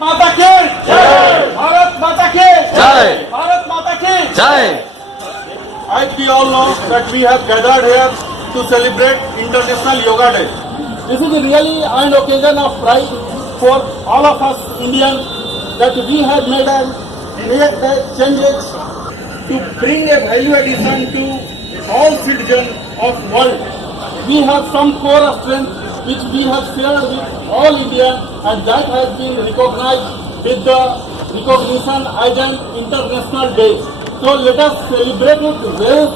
माता की जय, भारत माता की जय, भारत माता की जय. As we all know that we have gathered here to celebrate International Yoga Day. This is really an occasion of pride for all of us Indians that we have made a changes to bring a value addition to all citizens of world. We have some core of strength which we have shared with all India, and that has been recognized with the recognition as an international day. So let us celebrate it well.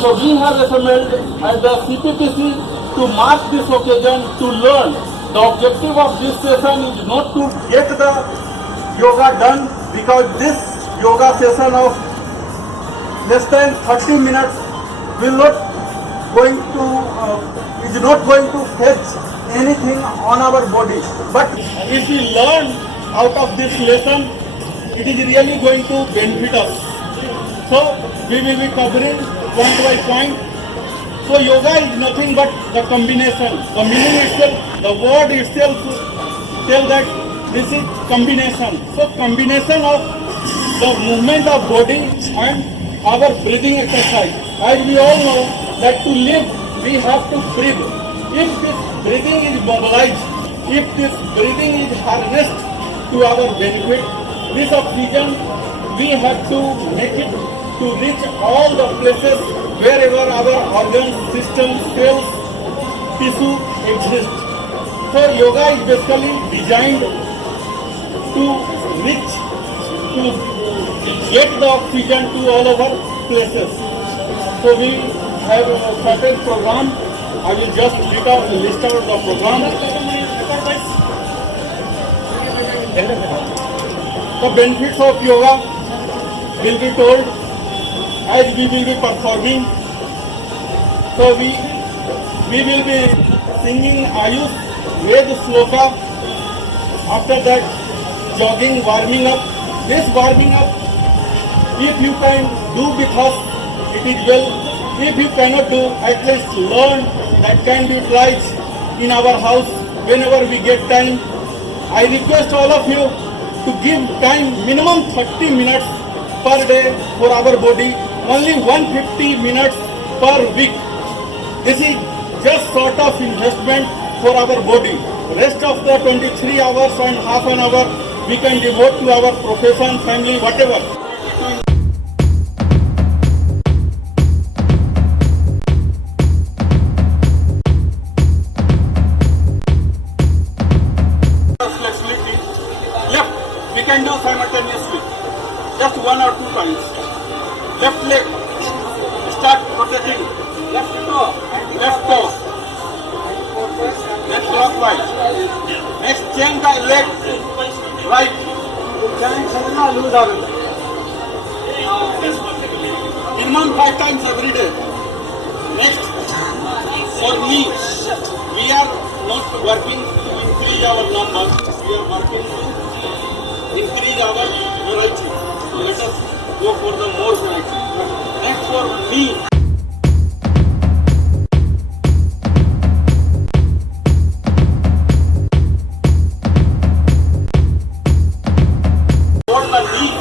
So we have assembled as the CPPC to mark this occasion to learn. The objective of this session is not to get the yoga done, because this yoga session of less than 30 minutes will not going to is not going to fetch anything on our body. But if we learn out of this lesson, it is really going to benefit us. So we will be covering point by point. So yoga is nothing but the combination. The meaning itself, the word itself tell that this is combination. So combination of the movement of body and our breathing exercise. As we all know that to live we have to breathe. If this breathing is mobilized, if this breathing is harnessed to our benefit, this oxygen we have to make it to reach all the places wherever our organs, systems, cells, tissue exist. So yoga is basically designed to reach, to get the oxygen to all our places. So we have a certain program. I will just list out the program. The benefits of yoga will be told as we will be performing. So we will be singing Ayush Ved Sloka. After that, jogging, warming up. This warming up, if you can do with us, it is well. If you cannot do, at least learn. That can be utilized in our house whenever we get time. I request all of you to give time minimum 30 minutes per day for our body, only 150 minutes per week. This is just sort of investment for our body. Rest of the 23 hours and half an hour we can devote to our profession, family, whatever. Flexibility. Left we can do simultaneously, just one or two times. Left leg, start rotating. Left toe, then clockwise. Next change the leg, right. Minimum 5 times every day. Next, for me, we are not working to increase our number. We are working to increase our variety. So let us go for the more variety. Next, for me. Hold the knee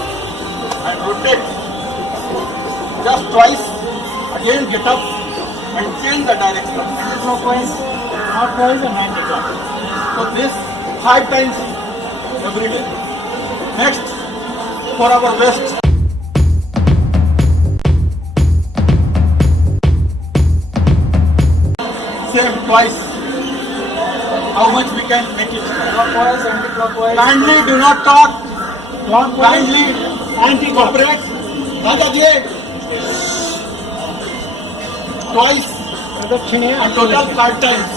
and rotate just twice. Again get up and change the direction. Clockwise and anti-clockwise. So this 5 times every day. Next, for our waist. Same twice. How much we can make it? Clockwise, anti-clockwise. Kindly do not talk. Kindly anti-cooperate. Rajaji. Twice. And total 5 times.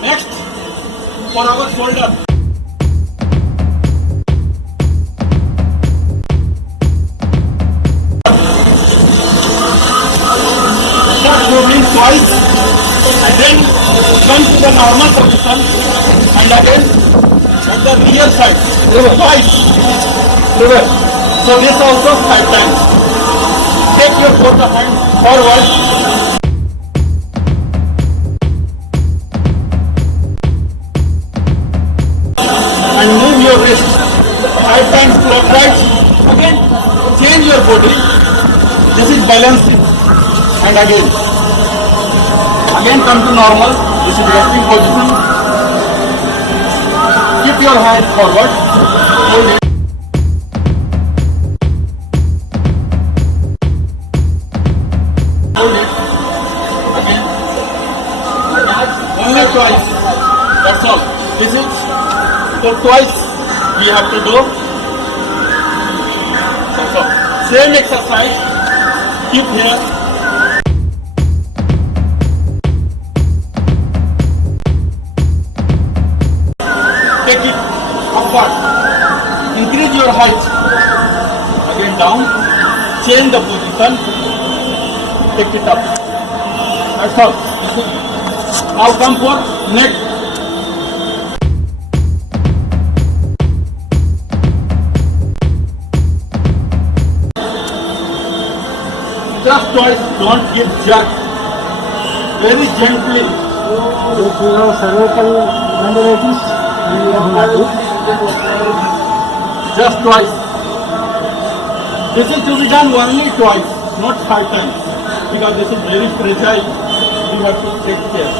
Next, for our shoulder. Start moving twice, and then come to the normal position, and again at the rear side. Twice. So this also 5 times. Take your both hands forward. And move your wrist left and clockwise. Again, change your body. This is balancing. And again. Again come to normal. This is resting position. Keep your hand forward. Hold it. Hold it. Again. Only twice. That's all. This is so twice we have to do. So, same exercise. Keep here. Take it upward. Increase your height. Again down. Change the position. Take it up. That's all. Now come for neck. Just twice. Don't give jerk. Very gently. If you have cervical tendinitis, you have to Just twice. This is to be done only twice, not 5 times. Because this is very fragile. We have to take care.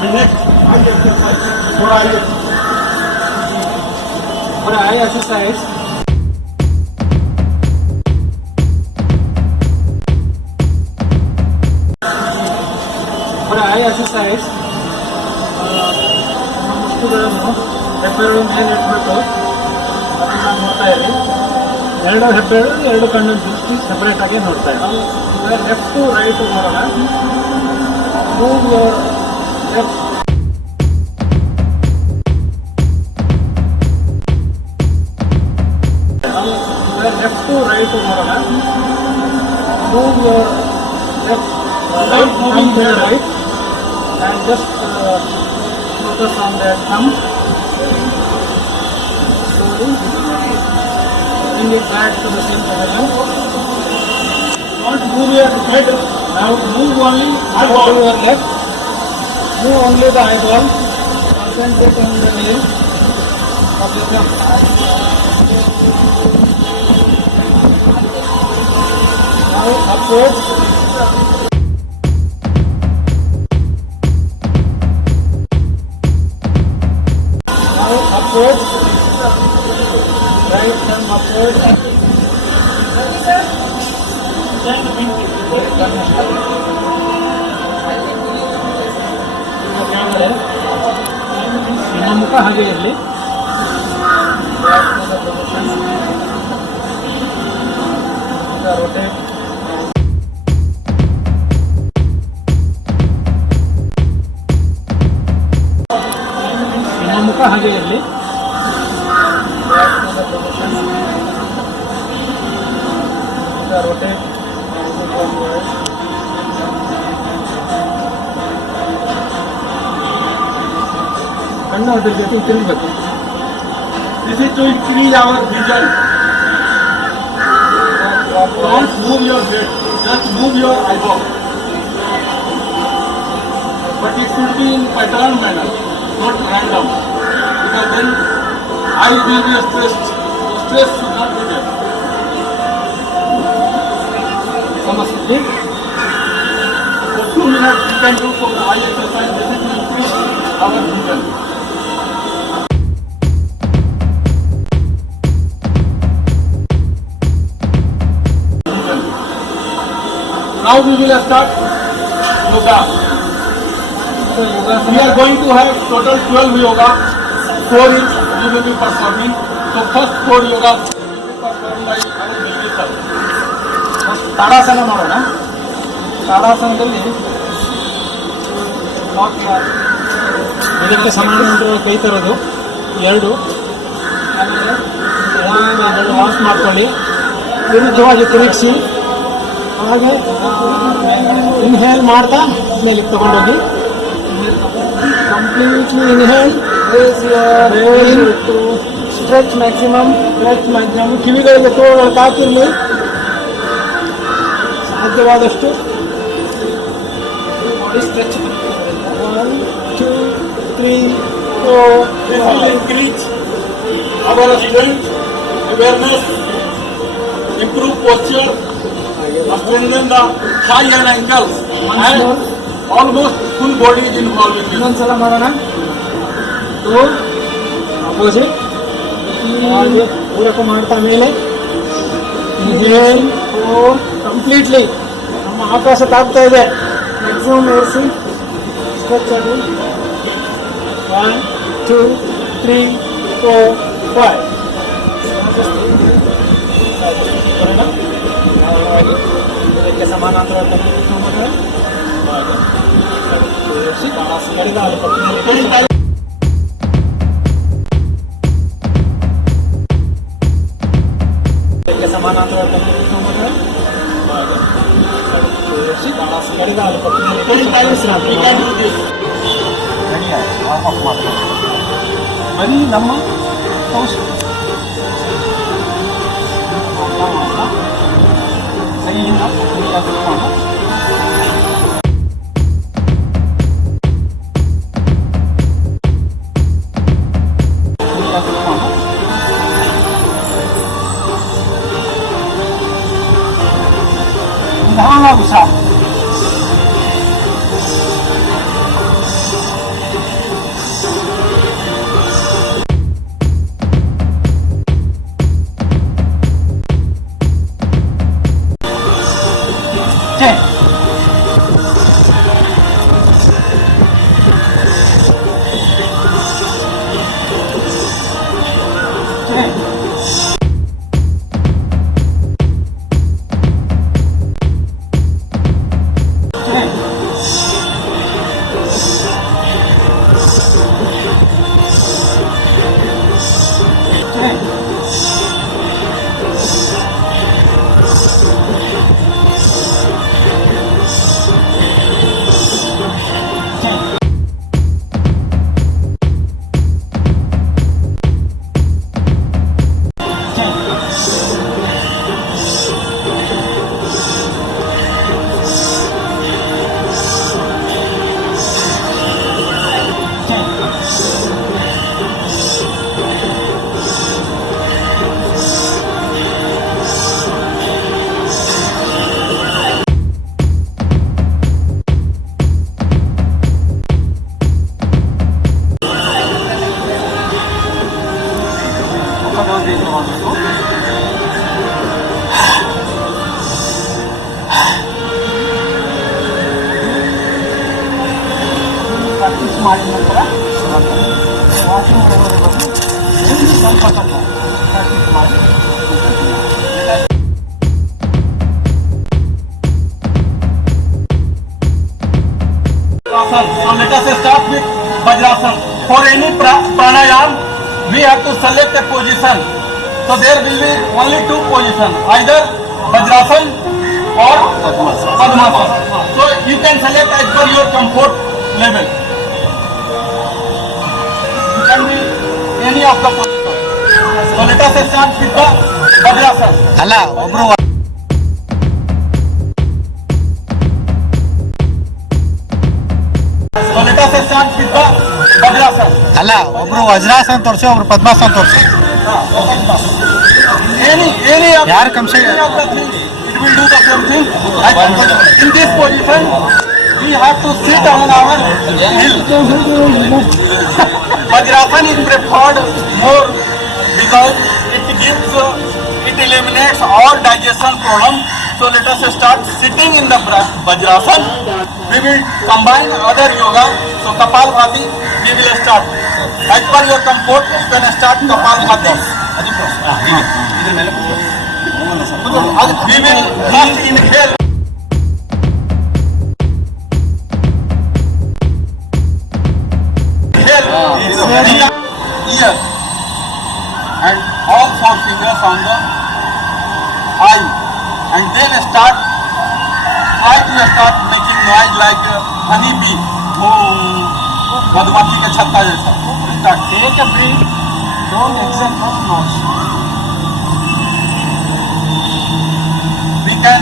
And next, eye exercise. For eye. for eye exercise. For eye exercise, ವಸ್ತುಗಳನ್ನು ಹೆಬ್ಬೆರಳು ಮೇಲೆ ಇಟ್ಬಿಟ್ಟು ಅದನ್ನ ನೋಡ್ತಾ ಇರಿ. ಎರಡು ಹೆಬ್ಬೆರಳು ಎರಡು ಕಣ್ಣು ದೃಷ್ಟಿ ಸೆಪರೇಟ್ ಆಗಿ ನೋಡ್ತಾ ಇರಿ. ಲೆಫ್ಟ್ ಟು ರೈಟ್ ನೋಡೋಣ. Move your left left to right ನೋಡೋಣ. Move your left right moving to the right and just focus on the thumb. Slowly bring it back to the same position. Don't move your head. Now move only Go to eyeball. your left. Move only the eyeball. Concentrate on the nail of the thumb. Now upwards. Upwards, right thumb upwards. ನಿಮ್ಮ ಮುಖ ಹಾಗೆ ಇರಲಿ. rotate. ನಿಮ್ಮ ಮುಖ ಹಾಗೆ ಇರಲಿ. rotate. ಕಣ್ಣು ಅದ್ರ ಜೊತೆ ತಿರುಗಬೇಕು. This is to increase our vision. Don't move your head. Just move your eyeball. But it should be in pattern manner, not random. Because then eye will be stressed. Stress should not be there. ಸಮಸ್ಯೆ For 2 minutes we can do for the eye exercise. This is to increase our vision. Now we will start yoga. We are going to have total 12 yoga. 4 is we will be performing. So first 4 yoga will be performed by our Nilgi sir. Tadasana ಮಾಡೋಣ. ತಾಡಾಸನದಲ್ಲಿ ಇದಕ್ಕೆ ಸಮಾನಾಂತರ ಕೈ ತರೋದು ಎರಡು. ಆಮೇಲೆ wash ಮಾಡ್ಕೊಳ್ಳಿ, ವಿರುದ್ಧವಾಗಿ ತಿರುಗಿಸಿ, ಹಾಗೆ ಇನ್ಹೇಲ್ ಮಾಡ್ತಾ ಮೇಲೆ ತಗೊಂಡೋಗಿ ಕಂಪ್ಲೀಟ್ಲಿ ಇನ್ಹೇಲ್ ಸ್ಟ್ರೆಚ್ ಮ್ಯಾಕ್ಸಿಮಮ್. ಕಿವಿಗಳಿಗೆ ತೋಳು ಹಾಕಿರಲಿ ಸಾಧ್ಯವಾದಷ್ಟು. Stretch 1 2 3 4 This will increase our strength awareness, improve posture, strengthen the thigh and ankles, and almost full body is involved in this. ಇನ್ನೊಂದ್ಸಲ ಮಾಡೋಣ. ಟು ಅಪೋಸಿಟ್ ಹಾಗೆ ಪೂರಕ ಮಾಡ್ತಾ ಮೇಲೆ ಇನ್ಹೇಲ್ ಫೋರ್ ಕಂಪ್ಲೀಟ್ಲಿ ನಮ್ಮ ಆಕಾಶ ತಾಗ್ತಾ ಇದೆ. ಮ್ಯಾಕ್ಸಿಮಮ್ ಏರಿಸಿ ಸ್ಟ್ರೆಚ್ ಅದು 1 2 3 4 5 ಇದಕ್ಕೆ ಸಮಾನಾಂತರವಾಗಿ ಎಡಗಾಲು ಪಕ್ಕದಲ್ಲಿ ಸಮಾನಾಂತರವಾಗಿ ಎಡಗಾಲು ಪಕ್ಕದಲ್ಲಿ ಬರೀ ನಮ್ಮ ಕೌಶಲ್ಯ ಕೈಯಿಂದ ಕುತ್ಕೊಂಡು ನಿಧಾನವಾಗಿ ಸಾಕು. ಪ್ರಾಕ್ಟೀಸ್ ಮಾಡಿದ ನಂತರ ವಾಕಿಂಗ್ ಸ್ವಲ್ಪ ಸ್ವಲ್ಪ ಪ್ರಾಕ್ಟೀಸ್ ಮಾಡಿ So let us start with Vajrasan. For any pranayam, we have to select a position. So there will be only two positions, either Vajrasan or Padmasana. So you can select as per your comfort level. You can be any of the positions. So let us start with the Vajrasan. ಅಲ್ಲ ಒಬ್ರು So let us start with the Vajrasan. ಅಲ್ಲ ಒಬ್ರು ವಜ್ರಾಸನ ತೋರಿಸಿ ಒಬ್ರು ಪದ್ಮಾಸನ ತೋರಿಸಿ Any of ಯಾರು ಕಂಸ any of the things, it will do the same thing. In this position, we have to sit on our heel. Vajrasan is preferred more because it eliminates all digestion problems. So let us start sitting in the Vajrasan. We will combine other yoga. So Kapalbhati, we will start. As per your comfort, you can start Kapalbhati. We will first inhale. Inhale. Ear. And all four fingers on the eye. And then try to start making noise like honey bee. मधुमक्खी का छत्ता जैसा. Start. Take a breath. Don't exert much noise. We can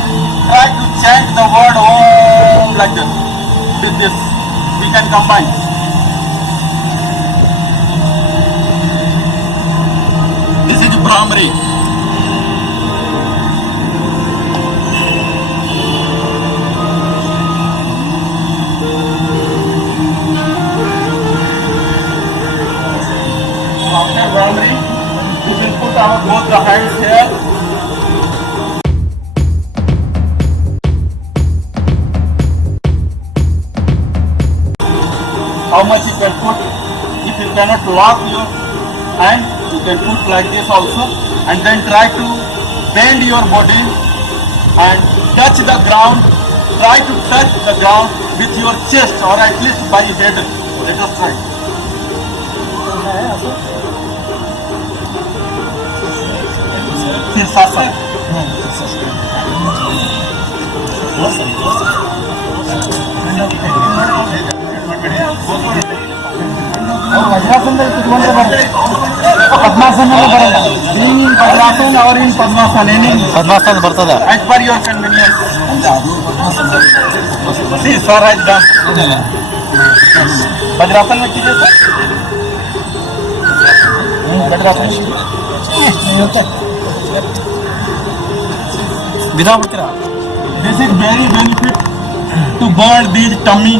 try to chant the word Om like this. With this, we can combine. This is Brahmari. will put our both the hands here. How much you can put? If you cannot lock your hand, you can put like this also, and then try to bend your body and touch the ground. Try to touch the ground with your chest or at least by head. Let us try. शीर्षासन. वज्रासन पद्मासन इन वज्रासन और इन पद्मासन पद्मासन बರ್ತದ As per your convenience. See, sir has done. Vajrasana में कीजिए sir. Vajrasana. बिना बिड़ा This is very benefit to burn these tummy.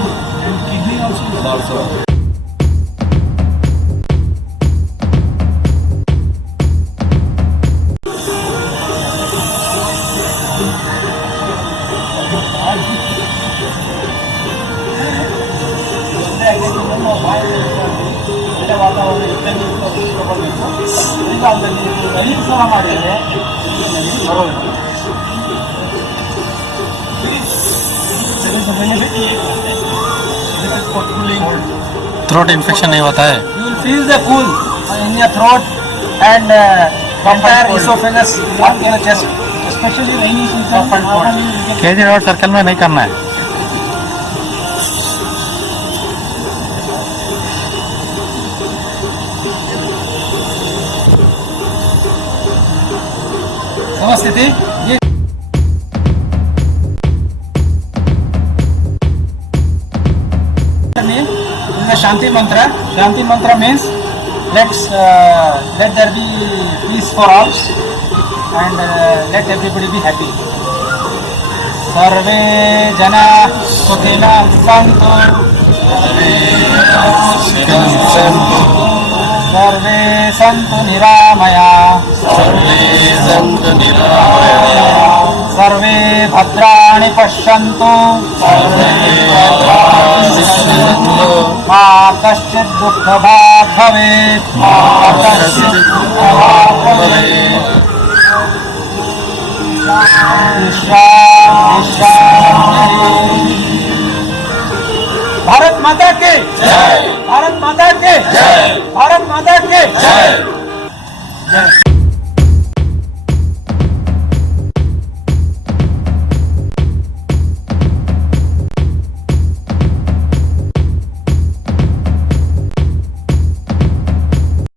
Throat infection नहीं होता है. You will feel the cool in your throat and compare esophagus up in the chest. Especially rainy season. Normally you get KG road circle में नहीं करना है. समस्थिति ये शांति मंत्र means let there be peace for all and let everybody be happy. सर्वे जना सुखिनः सन्तु सर्वे सन्तु निरामया सर्वे भद्राणि पश्यन्तु मा कश्चित् दुःखभाग् भवेत् भारत माता के जय. भारत माता के जय. भारत माता के जय.